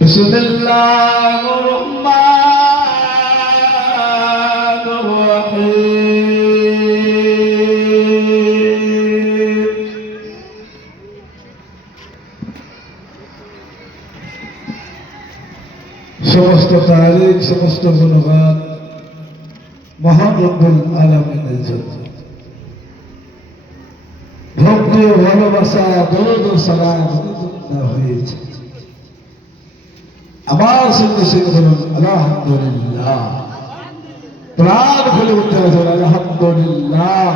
بسم الله الرحمن الرحيم সমস্ত তারিখ সমস্ত গুণগান মহান রব্বুল আলামিনের জন্য ভক্তি ও ভালোবাসা দরুদ ও সালাম হয়েছে। আমার সঙ্গে সঙ্গে বলুন আলহামদুলিল্লাহ, প্রাণ খুলে উঠতে হবে আলহামদুলিল্লাহ।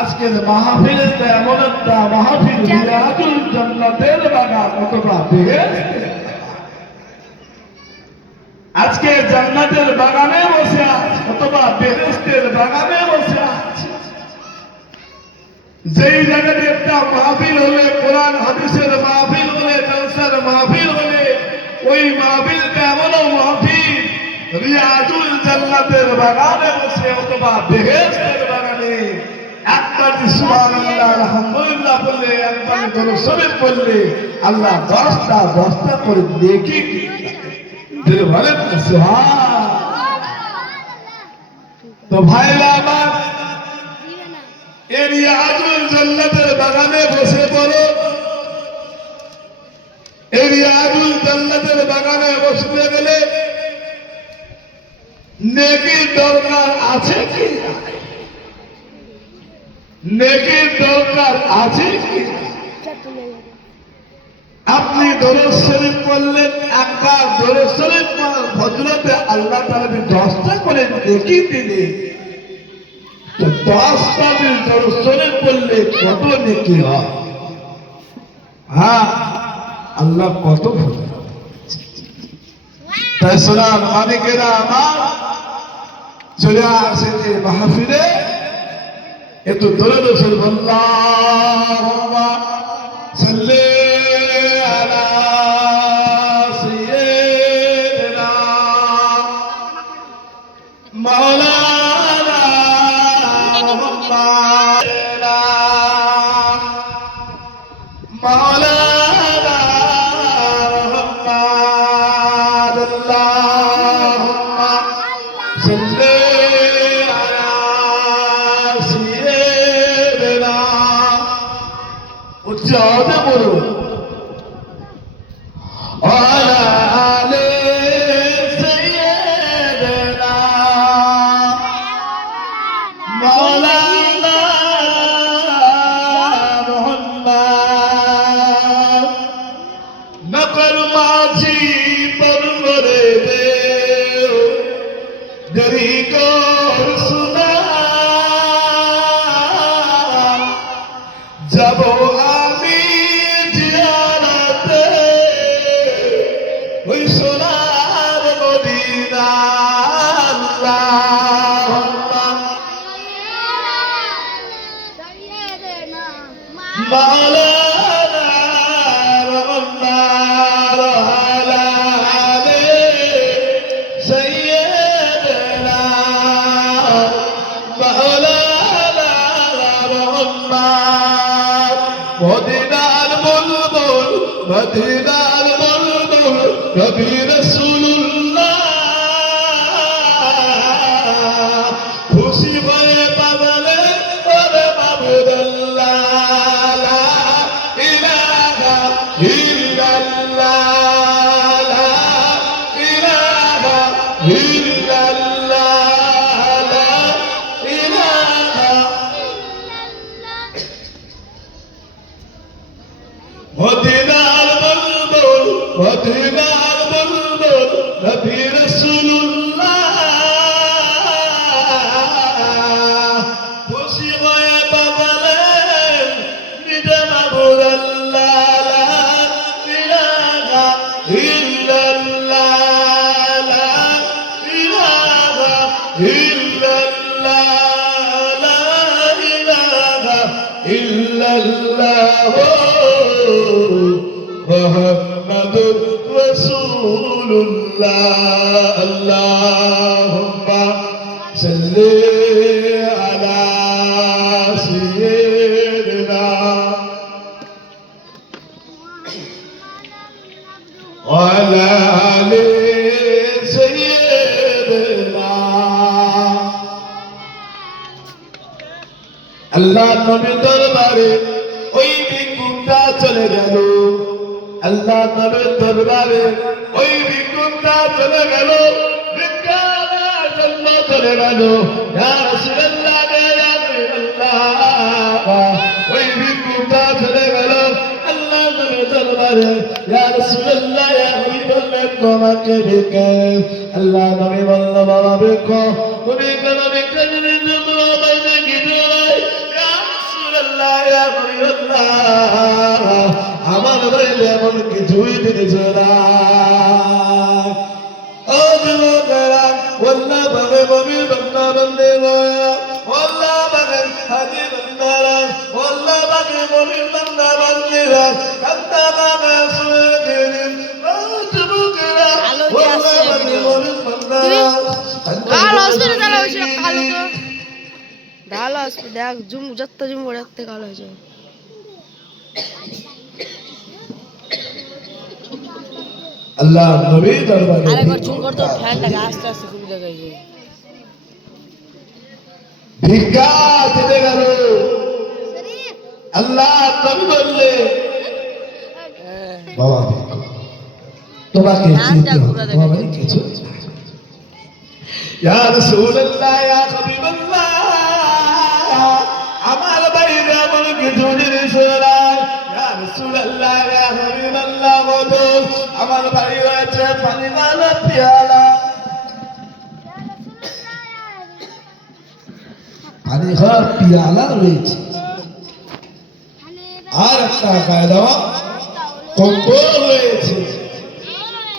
আজকের মাহফিলের এমন একটা মাহফিল, রিয়াজুল জান্নাতের বাগান অথবা বেহেশতের। আজকে জান্নাতের বাগানে বসে আছে অথবা বেহেশতের বাগানে বসে আছে। যেই জায়গাতে একটা মাহফিল হলে, কোরআন হাদিসের মাহফিল হলে, জলসার মাহফিল হলে, ওই মাহফিলটা এমনও মাহফিল রিয়াজুল জান্নাতের বাগানে বসে অথবা বেহেশতের বাগানে একবার সুবহানাল্লাহ আলহামদুলিল্লাহ বললে, একবার দরুদ শরীফ বললে আল্লাহ 10টা করে নেকি দিতে বলেন সুবহানাল্লাহ। তো ভাইরা আমার, এই রিয়াজুল জান্নাতের বাগানে বসে পড়ো। এই রিয়াজুল জান্নাতের বাগানে বসতে গেলে নেকির দরকার আছে কি? নেকির দরকার আছে কি? আপনি দরুদ শরীফ পড়লেন, একবার দরুদ শরীফ পড়ার ফজিলতে আল্লাহ তাআলা 10টা করে নেকি দিলেন। তো 10টা দিন দরুদ শরীফ পড়লে কত নেকি হয়? হ্যাঁ, আল্লাহ কত ভালো। তাই সোনার মালিকেরা আমার চলে আসেন এই মাহফিলে, একটু দরুদ শরীফ আল্লাহুম্মা সাল্লি আলা সাইয়্যিদিনা মাওলানা মাওলানা মুহাম্মদ আল্লাহুম্মা সাল্লি আলা সাইয়্যিদিনা। উচ্চারণ বলুন আলা আলি সাইয়্যিদিনা মাওলানা মুহাম্মদ। নকল মাঝি পরবরে দেও দেরি কর সুনা, যাব আমি জিয়ারতে ওই সোনার মদিনা। আল্লাহুম্মা মাওলানা মুহাম্মদ আলা আলি সাইয়্যিদিনা মাওলানা মুহাম্মদ। মদিনার বুলবুল, মদিনার বুলবুল নবী রাসূলুল্লাহ খুশি হয়ে পাগলে ওরে মাবুদুল্লাহ। লা ইলাহা ইল্লাল্লাহ, লা ইলাহা ইল্লাল্লাহ, লা ইলাহা। মদিনার বুলবুল, মদিনার বুলবুল নবী রাসূলুল্লাহ খুশি হয়ে পাগলে নিজে মাবুদ আল্লাহ। লা ইলাহা ইল্লাল্লাহ, লা ইলাহা ইল্লাল্লাহ, লা ইলাহা ইল্লাল্লাহ মুহাম্মাদুর রাসূলুল্লাহ। আল্লাহুম্মা সাল্লি আলা আল্লাহ নবীর দরবারে ওই ভিক্ষুকটা চলে গেল। আল্লাহ নবীর দরবারে ওই ভিক্ষুকটা চলে গেল, ভিক্ষা নেওয়ার জন্য চলে গেল। ইয়া রাসূলুল্লাহ, ইয়া হাবিবাল্লাহ, ওই ভিক্ষুকটা চলে গেল আল্লাহ নবীর দরবারে। ইয়া রাসূলুল্লাহ, ইয়া হাবিবাল্লাহ, তোমাকে ভিক্ষা। আল্লাহ নবী বলল, বাবা ভিক্ষা, তুমি কেন ভিক্ষা দিলে? আমার বাইরে এমন কিছুই দিয়েছে না। ও যুবকেরা, ওল্লা ভাবে মমির বান্দা বান্দে গয়া, ওল্লা ভাবে হাজি বান্দারা, ওল্লা ভাবে মমির বান্দা বান্দিরা, কান্তা ভাবে শুয়ে দিন। ও যুবকেরা, ওল্লা ভাবে মমির বান্দারা, কালো আসবে না, কালো হয়েছে কালো তো ঢালো আসবে। দেখ জুম যত জুম করে রাখতে কালো হয়েছে। আল্লাহ নবী দরবারে আরেকবার জুম করতে ফ্যানটাকে আস্তে আস্তে সুবিধা গাইছে। ভিক্ষা দিতে গেল। আল্লাহ নবী বললে, বাবা তোমাকে চিনতে হবে, বাবা কিছু। ইয়া রাসূলুল্লাহ, ইয়া হাবিবাল্লাহ, আমার বাইরে এমন কিছু জিনিস নাই। ইয়া রাসূলুল্লাহ, ইয়া হাবিবাল্লাহ, বলো আমার বাড়ি রয়েছে পানি মালা পিয়ালা, পানি খাওয়ার পিয়ালা রয়েছে, আর একটা কায়দা কম্বল রয়েছে।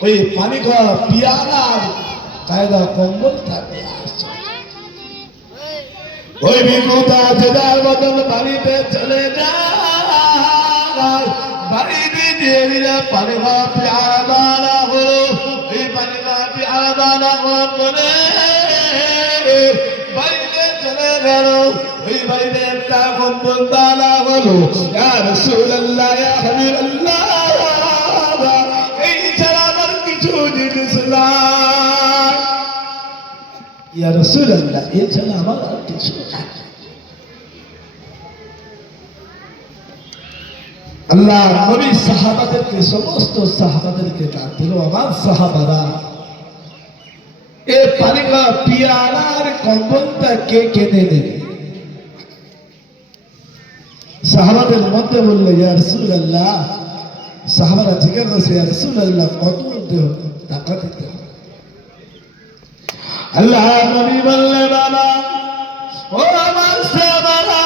ওই পানি খাওয়া পিয়ালার কায়দা কম্বল থাকবে। ওই ভিক্ষুকটা যেটার মতন বাড়িতে চলে যায়, বাড়িতে দিয়ে দিলে পানি খাওয়া পিয়ালা দানা হলো। এই পানি খাওয়া পিয়ালা দানা হওয়ার পরে বাড়িতে চলে গেল। ওই বাড়িতে একটা কম্বল দানা হলো। ইয়া রাসূলুল্লাহ, ইয়া হাবিবাল্লাহ, এই ছাড়া আমার কিছু জিনিস নাই। ইয়া রাসূলুল্লাহ, এই ছাড়া আমার আর কিছু নাই। আল্লাহ নবী সাহাবাদেরকে, সমস্ত সাহাবাদেরকে ডাক দিল, আমার সাহাবারা, এই পানি কা পিয়ালার কম্বলটা কে কেনে দেবে? সাহাবাদের মধ্যে বললো, ইয়া রাসূলুল্লাহ, সাহাবারা জিজ্ঞাসা করছে, ইয়া রাসূলুল্লাহ, কত দিতে হবে? টাকা দিতে হবে। আল্লাহ নবী বললেন, বাবা ও আমার সাহাবারা,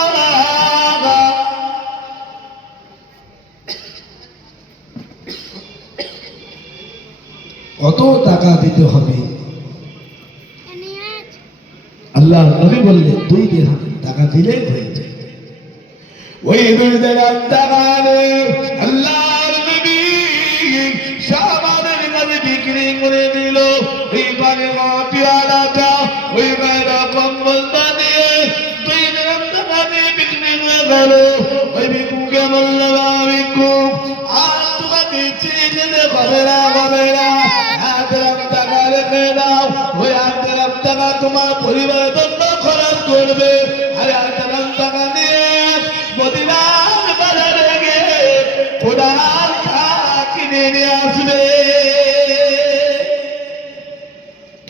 কত টাকা দিতে হবে? আল্লাহ নবী বললেন, 2 দিরহাম টাকা দিলেই হয়ে যায়। ওই 2 দিরহাম টাকা আল্লাহর নবী সাহাবাদের কাছে বিক্রি করে দিল। এই পানি পিয়ালাটা ওই গায়রা কম্বলটা দিয়ে 2 দিরহাম টাকা দিয়ে বিক্রি করে গেল। ওই ভিক্ষুকে বলল, ভিক্ষুক, আর তোমাকে চিনে যেতে হবে না, হবে না, টাকা রেখে দাও। ওই 8 দিরহাম টাকা তোমার পরিবারের জন্য খরচ করবে। আর 8 দিরহাম টাকা নিয়ে মদিনার বাজারে গিয়ে কোরআন কিনে নিয়ে আসবে।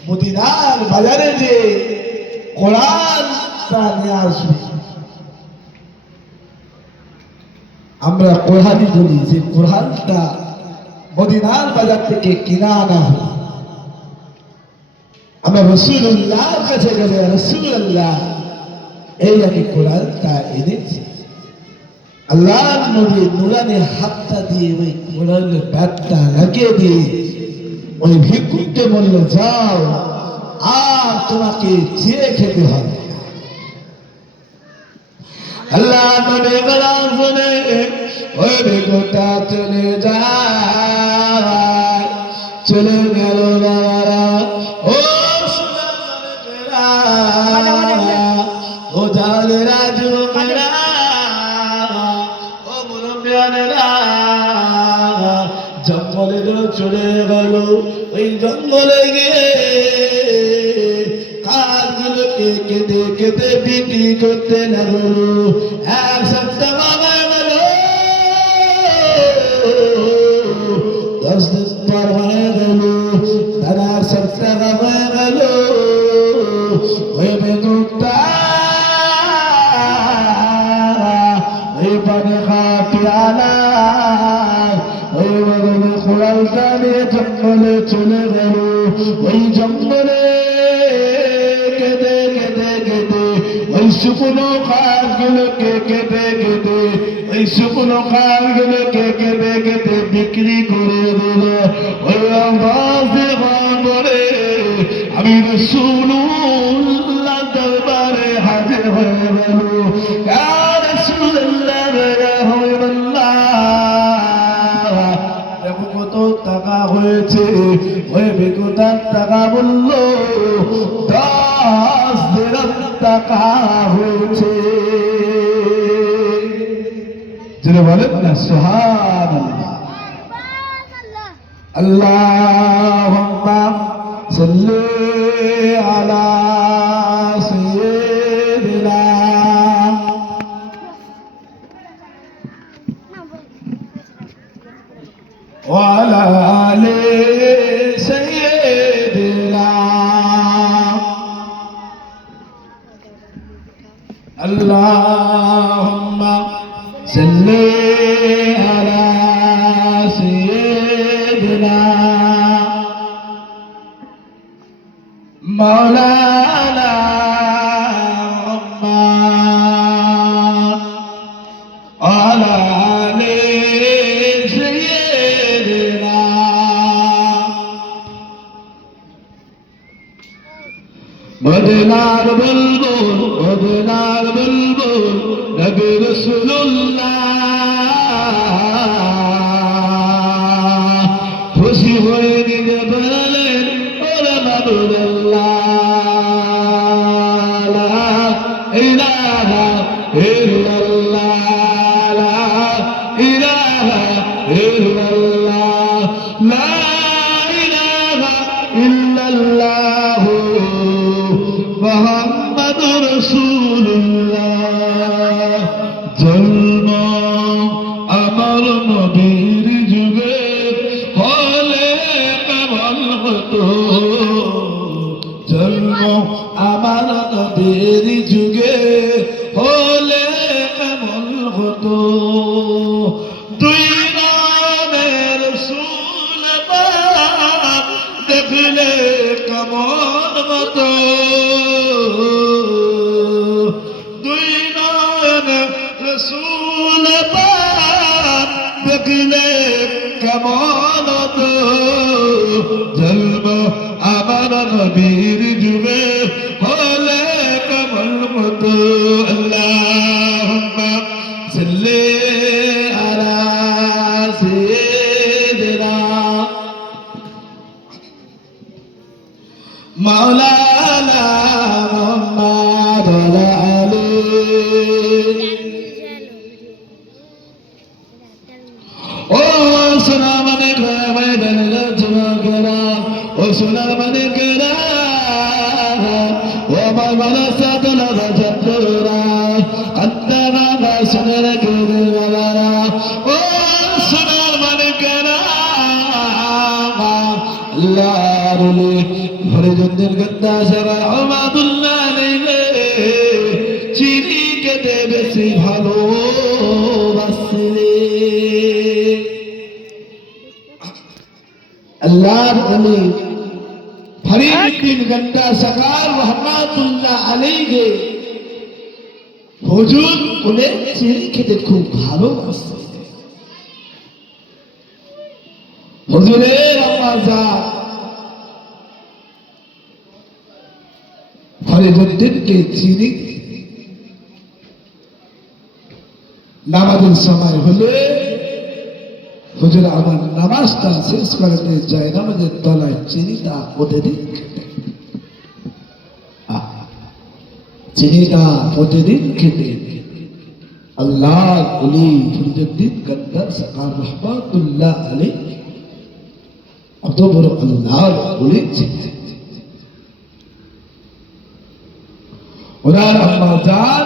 মদিনার বাজারে যে কোরআন নিয়ে আসবে। আমরা কোরআনই বলি যে কোরআনটা মদিনার বাজার থেকে কিনা আনা হলো। আমরা রাসূলুল্লাহর কাছে গেলে, রাসূলুল্লাহ, এই আমি কোরআনটা এনেছি। আল্লাহর নবী নুরানি হাতটা দিয়ে ওই কোরআনের ব্যাগটা লাগিয়ে দিয়ে ওই ভিক্ষুককে বলল, যাও, আর তোমাকে চেয়ে খেতে হবে। আল্লাহ নবী গলা শুনে ওই ভিক্ষুকটা চলে যায়। চলে গেল বাবারা, ও ও জালেরা, যুবকেরা, ও মুরব্বিয়ানেরা, জঙ্গলে চলে গেল। ওই জঙ্গলে গিয়ে কাঠগুলো লোককে কেঁদে কেঁদে বিক্রি করতে লাগলো। এক সপ্তাহ হয়ে গেল, 10 দিন পর হয়ে গেল, তারা 1 সপ্তাহ হয়ে গেল। ওই বেগুনটা ওই পানি খাওয়া পেয়ালা ওই বেগুনের খোলালটা নিয়ে জঙ্গলে চলে গেল। ওই জঙ্গলে কেঁদে কেঁদে কেঁদে ওই শুকনো কাঠগুলোকে কেঁদে কেঁদে ওই শুকনো কাঠগুলোকে কেঁদে কেঁদে বিক্রি করে দিল। ওই আওয়াজ করে আমি রাসূলুল্লাহ দরবারে হাজির হয়ে গেল। ইয়া রাসূলুল্লাহ ইয়া হাবিবাল্লাহ, দেখো কত টাকা হয়েছে। ওই বেগুনটার টাকা বলল 10 দিরহাম টাকা হয়েছে। যিনি বলেন না সুবহানাল্লাহ। আল্লাহুম্মা সাল্লি আলা সাইয়্যিদিনা ওয়া আলা আলি সাইয়্যিদিনা। আল্লাহুম্মা সাল্লি আলা সাইয়্যিদিনা মাওলানা মুহাম্মদ আলা আলি সাইয়্যিদিনা। মদিনার বুলবুল মদিনার বুলবুল নবী রাসূলুল্লাহ খুশি হয়ে দিতে বলেন ওরে মাবুদুল্লাহ লা ইলাহা ইল্লাল্লাহ লা ইলাহা ইল্লাল্লাহ লা ইলাহা ইল্লাল্লাহ মুহাম্মাদুর রাসূলুল্লাহ। জন্ম আমার নবীর যুগে হলে কেমন হতো, জন্ম আমার নবীর যুগে হলে কেমন হতো। দুই নামের রাসূল পাক দেখলে কেমন হতো, দুই নামের রাসূল পাক দেখলে কেমন হতো। জন্ম আমার নবীর যুগে হলে কেমন হতো। আল্লাহুম্মা সাল্লি আলা সাইয়্যিদিনা মাওলানা মুহাম্মদ ওয়া আলি। ও সোনার মানিকেরা ময়দানের যুবকেরা, ও সোনার মানিকেরা, ও আমার মাদ্রাসার ছাত্ররা, কান্দানা সোনার বাবারা, ও সোনার মানিকেরা, আল্লাহর ওলি ফরিদুদ্দীন গদ্দা সাহেব রহমাতুল্লাহ আলাইহি চিনি কেটে বেশি ভালোবাসিলেন। আল্লাহর ওলি ফরিদুদ্দীন গদ্দা সাহেব রহমাতুল্লাহ আলাইহি হুজুর বলে চিনি খেতে খুব ভালোবাসতেন। হুজুরের আম্মাজান ফরিদুদ্দীনকে চিনি নামাজের সময় হলে হুজুর আমার নামাজটা শেষ করতে যায়, নামাজের তলায় চিনিটা প্রতিদিন খেতে, চিনিটা প্রতিদিন খেতে। আল্লাহর ওলি ফরিদুদ্দীন গদ্দার সাকার রহমাতুল্লাহ আলাইহি কত বড় আল্লাহর ওলি ছিলেন। ওনার আম্মা জান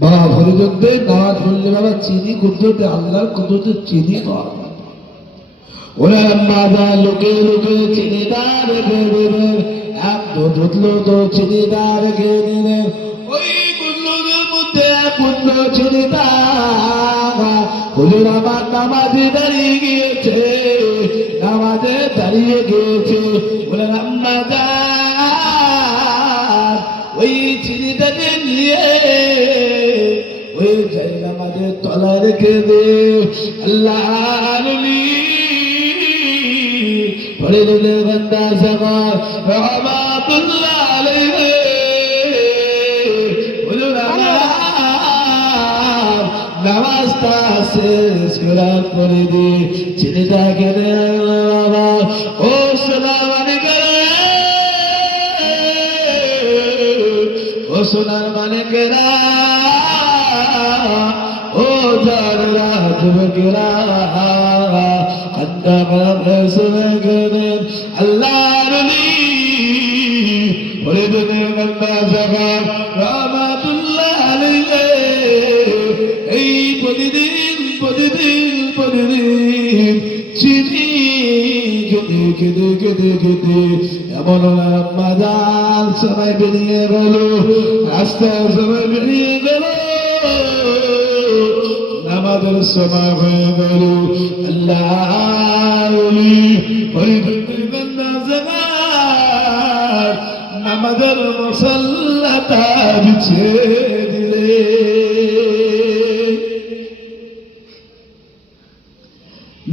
বাবা ফরিদুদ্দিন নামাজ পড়লে বাবা চিনি কুদরতে আল্লাহর কুদরতে চিনি পাওয়া যায়। ওনার আম্মা জান লোকে লোকে চিনিদার রেখে দিলেন, এক ধুতলো তো চিনিদার রেখে দিলেন। ওই কুল্লুদের মধ্যে এক কুল্ল চিনিদার হুজুর আমার নামাজে দাঁড়িয়ে গিয়েছে, নামাজে দাঁড়িয়ে গিয়েছে। ওনার আম্মা জান ওই চিনিটাকে নিয়ে ওই জায়গা আমাদের তলায় রেখে দে। আল্লাহর ওলি ফরিদুদ্দিন বান্দা সাহেব রহমাতুল্লাহ আলাইহি হুজুর আমার নামাজটা শেষ করার পরে দি চিনিটাকে দে বাবা। ও সালাম আলাইকুম, ও সোনার মানিকেরা, ও জানেরা যুবকেরা, কান্দা শুনে গেলেন আল্লাহর ওলি ফরিদুদ্দিন বান্দা সাহেব রহমাতুল্লাহ আলাইহি। এই প্রতিদিন প্রতিদিন প্রতিদিন চিনি কেঁদে কেঁদে কেঁদে কেঁদে এমন আম্মা জান সময় বেরিয়ে গেল, রাস্তায় সময় বেরিয়ে গেল, নামাজের সময় হয়ে গেল। আল্লাহর ওলি ফরিদুদ্দিন বান্দা সাহেব নামাজের মুসাল্লাটা বিছিয়ে দিলে।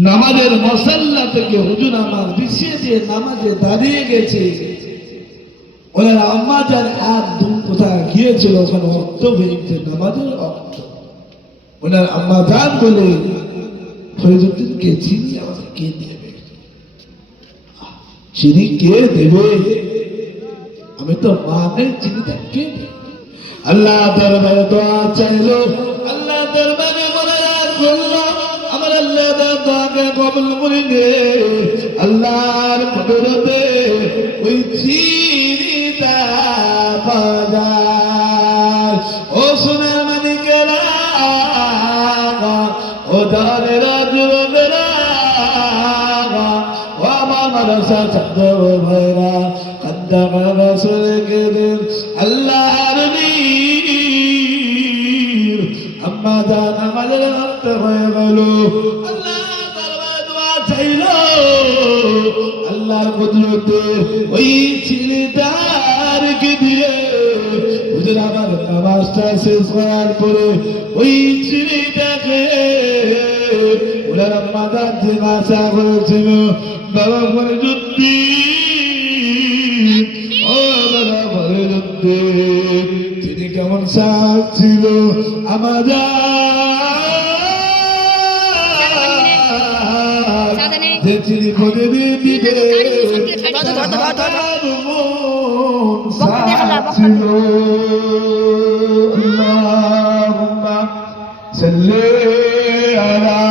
নামাজের মুসাল্লা থেকে হুজুর আমার বিছিয়ে দিয়ে নামাজে দাঁড়িয়ে গেছে। ওনার আম্মা যার একদম কোথায় গিয়েছিল ওখানে অর্থ হয়েছে নামাজের অর্থ। ওনার আম্মা যান বলে ফরিদুদ্দিনকে চিনি আমাকে কে দেবে, চিনি কে দেবে, আমি তো মা নেই, চিনিটা কে দেবে। আল্লাহ দরবারে দোয়া চাইলো, আল্লাহ দরবারে মোনাজাত করলো, আমার আল্লাহ দোয়াকে কবুল করে নে। আল্লাহর কুদরতে ওই চিনিটা পাওয়া যায়। ও সোনার মানিকেরা, ও জানেরা যুবকেরা, ও আমার মাদ্রাসা ছাত্র ভাইরা, কান্দা কান্দা শুনে গেলেন আল্লাহর নবীর আম্মা জান আমাদের রক্ত হয়ে গেল। আল্লাহ দরবারে দোয়া চাইল, আল্লাহর কুদরতে ওই ছেলেটাকে দিয়ে হুজুর আমার নামাজটা শেষ করার পরে ওই ছেলেটাকে ওনার আম্মা জান জিজ্ঞাসা করেছিল, বাবা ফরিদুদ্দিন, ও বাবা ফরিদুদ্দিন, তিনি কেমন সাজ ছিল আমাদের যে চিনি প্রতিদিন দিবে ছিল। আল্লাহুম্মা সাল্লি আলা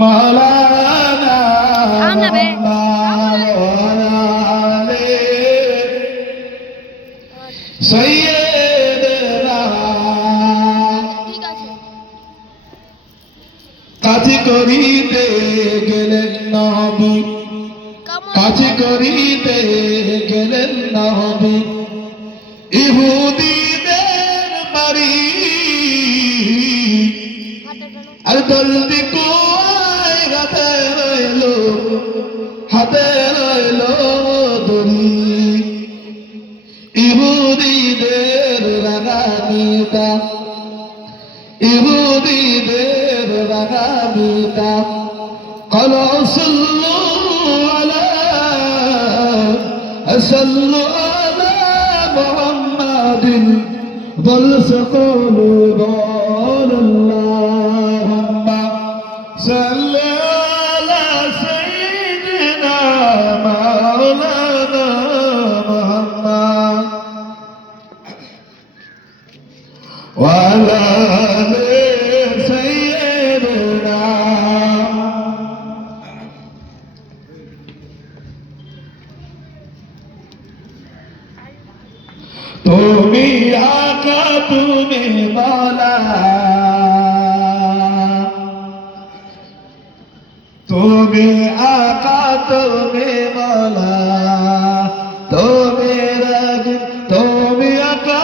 মাওলানা সাইয়্যিদানা। কাছে করিতে গেলেন নবী, কাছে করিতে গেলেন নবী ইহুদীদের বাড়ি। আর জলদি কোয় হাতে রইল, হাতে রইল দড়ি। ইহুদীদের রাগানিতা, ইহুদীদের রাগানিতা। قالوا صلوا على صلوا على محمد ضل سقولوا قال اللهم صل على سيدنا مولانا محمد وعلى آل سيدنا তুমি আকা তুমি মাওলা তুমি আকা তুমি মাওলা তুমি রবি তুমি আকা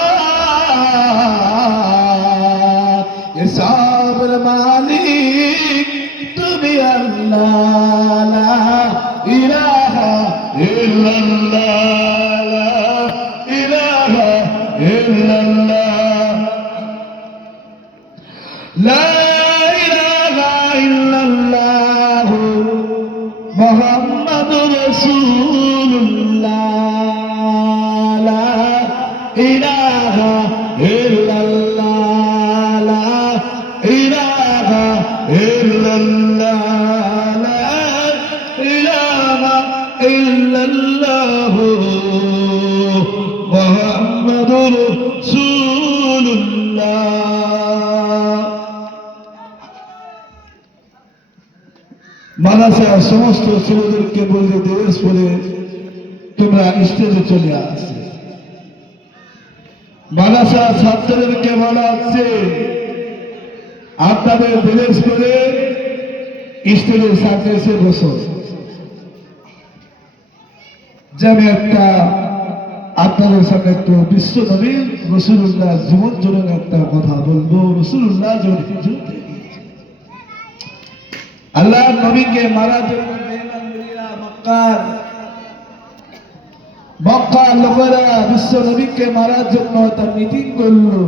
সবের মালিক তুমি আল্লাহ লা ইলাহা ইল্লাল্লাহ লা ইলাহা ইল্লাল্লাহ লা ইলাহা ইল্লাল্লাহ মুহাম্মাদুর রাসূলুল্লাহ লা ইলাহা ইল্লাল্লাহ লা ইলাহা ইল্লাল্লাহ লা ইলাহা ইল্লাল্লাহ মুহাম্মাদুর রাসূলুল্লাহ। মাদ্রাসার সমস্ত ছেলেদেরকে বলতে দিবস পরে তোমরা স্টেজে চলে আসছে। মাদ্রাসার ছাত্রদেরকে বলা হচ্ছে আপনাদের দিবস করে স্টেজের সাথে এসে বসো। যে আমি একটা আপনাদের সামনে একটু বিশ্ব নবী রাসূলুল্লাহ জীবন জুড়ে একটা কথা বলবো। রাসূলুল্লাহ জীবন আল্লাহ নবীকে মারার জন্য বেঈমানরা মক্কার লোকেরা বিশ্ব নবীকে মারার জন্য তার মিটিং করলো।